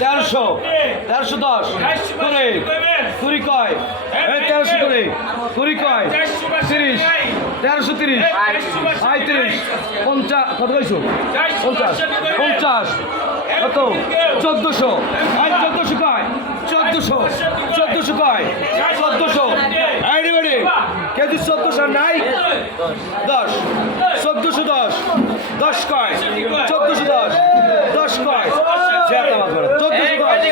তেরোশো তেরোশো দশ, কুড়ি কুড়ি কয় তেরোশো কুড়ি কুড়ি তিরিশ, তেরোশো তিরিশ, পঁয়ত্রিশ পঞ্চাশ কত কইছো? কত? চোদ্দোশো কয় চোদ্দোশো চোদ্দোশো কয় চোদ্দোশো এইবারে কেজি চোদ্দোশো নাই দশ চোদ্দোশো দশ দশ কয় চোদ্দোশো দশ দশ কয় চোদ্দোশো দশ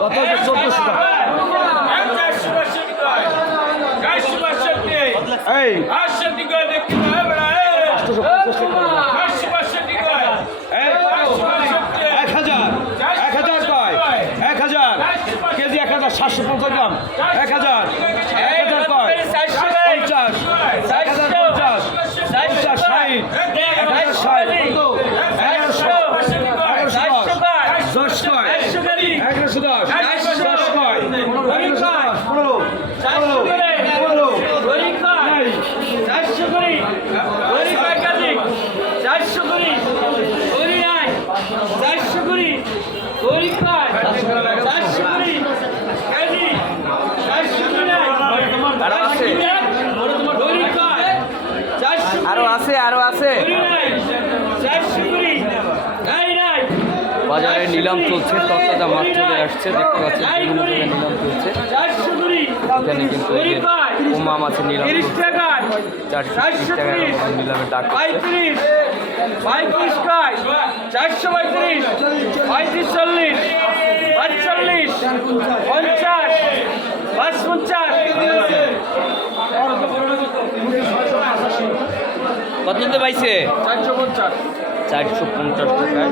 কত হচ্ছে চোদ্দোশো টাকা এই আটশোশো পঞ্চাশ টাকা এই এক হাজার এক হাজার কয় এক হাজার কেজি এক হাজার সাতশো পঞ্চাশ গ্রাম এক হাজার এক হাজার কয় পঞ্চাশ এক হাজার পঞ্চাশ পঞ্চাশ ষাট এক হাজার ষাট এগারোশো এগারোশো দশ দশ কয় এগারোশো দশ দশ কয় এগারোশো দশ পনেরো পনেরো পনেরো নাই আরও আছে আরও আছে বাজারে নিলাম চলছে তত্ত্বাজা মাছ চলে আসছে দেখতে পাচ্ছেন বিভিন্ন জায়গায় নিলাম চলছে। এখানে কিন্তু উমা মাছের নিলাম চারশো তিরিশ টাকা এরকম নিলামে ডাক হচ্ছে। পঁয়ত্রিশ। পঁয়ত্রিশ কয় চারশো পঁয়ত্রিশ। পঁয়ত্রিশ চল্লিশ। পাঁচচল্লিশ। পঞ্চাশ। পাঁচ পঞ্চাশ। কত দিতে পাইছে? চারশো পঞ্চাশ। চারশো পঞ্চাশ টাকায়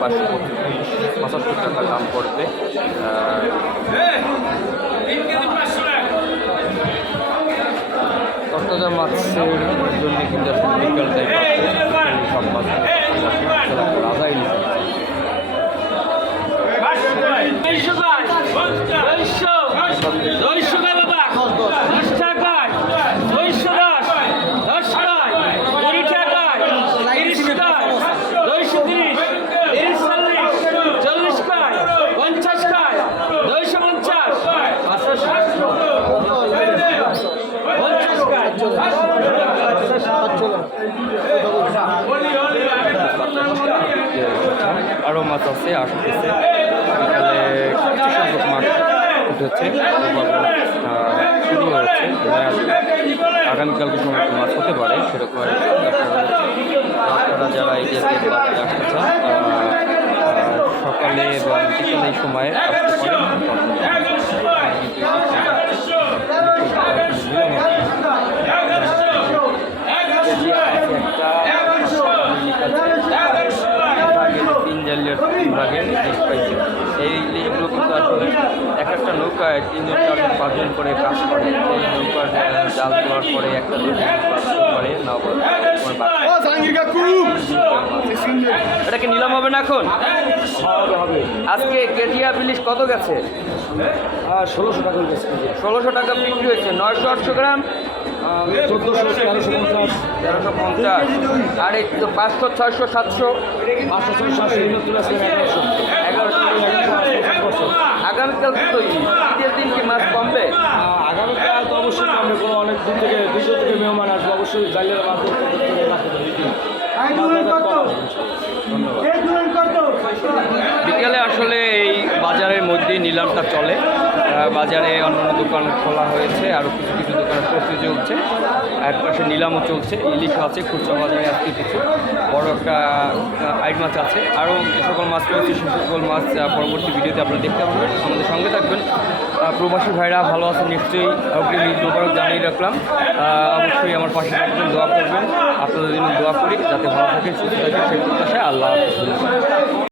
পাঁচশো পঁচিশ পঁচাত্তর টাকা দাম পড়বে। আর মাছের জন্য কিন্তু বিকাল রাজাই দুইশো কয় দুইশো দুইশো কয় বাবা দশ টাকা দুইশো দশ দশ কয় কুড়ি টাকা তিরিশ কয় দুইশো তিরিশ তিরিশ চল্লিশ চল্লিশ কয় পঞ্চাশ কয় দুইশো পঞ্চাশ পঞ্চাশ কয় আরও মাছ আছে, আসতেছে। বিকালে কিছু সংখ্যক মাছ উঠেছে। শুরু হয়েছে আগামীকালকে সময় মাছ হতে পারে, সেরকম আর আপনারা- যারা এই যে আসতে চান সকালে বা বিকালে এই সময়ে আসতে পারেন। তিন ভাগে লিজ পাইছে। এই লিজগুলো কিন্তু আসলে এক একটা নৌকায় তিনজন চারজন পাঁচজন করে কাজ করে। এই নৌকার জাল দেওয়ার পরে একটা দুটো করে না এটাকে নিলাম হবে না এখন? আজকে কেজিয়া বিলিশ কত গেছে? ষোলোশো টাকা ষোলোশো টাকা বিক্রি হয়েছে। নয়শো আটশো গ্রাম। চোদ্দোশো তেরোশো পঞ্চাশ। তেরোশো পঞ্চাশ আর এই তো পাঁচশো ছয়শো সাতশো। পাঁচশো ছিল সাতশো এগুলো তুলে আসলে এগারোশো এগারোশো এগারোশো। আগামীকাল তো ঈদের দিন কি মাছ কমবে? আগামীকাল তো অবশ্যই আমরা কোনো অনেক দূর থেকে দুশো থেকে মেহমান আসব। অবশ্যই মাধ্যমে থেকে বিকেলে আসলে বাজারের মধ্যেই নিলামটা চলে। বাজারে অন্যান্য দোকান খোলা হয়েছে আরও কিছু কিছু দোকানের প্রস্তুতি চলছে। এক পাশে নিলামও চলছে ইলিশও আছে, খুচরা বাজারে আজকে কিছু বড় একটা আইট মাছ আছে। আরও যে সকল মাছ রয়েছে, সে সকল মাছ পরবর্তী ভিডিওতে আপনারা দেখতে পাবেন আমাদের সঙ্গে থাকবেন প্রবাসী ভাইরা ভালো আছেন নিশ্চয়ই অগ্রিম মোবারক জানিয়ে রাখলাম। অবশ্যই আমার পাশে থাকবেন, দোয়া করবেন। আপনাদের জন্য দোয়া করি, যাতে ভালো থাকেন, সুস্থ থাকেন, সেই প্রত্যাশায় আল্লাহ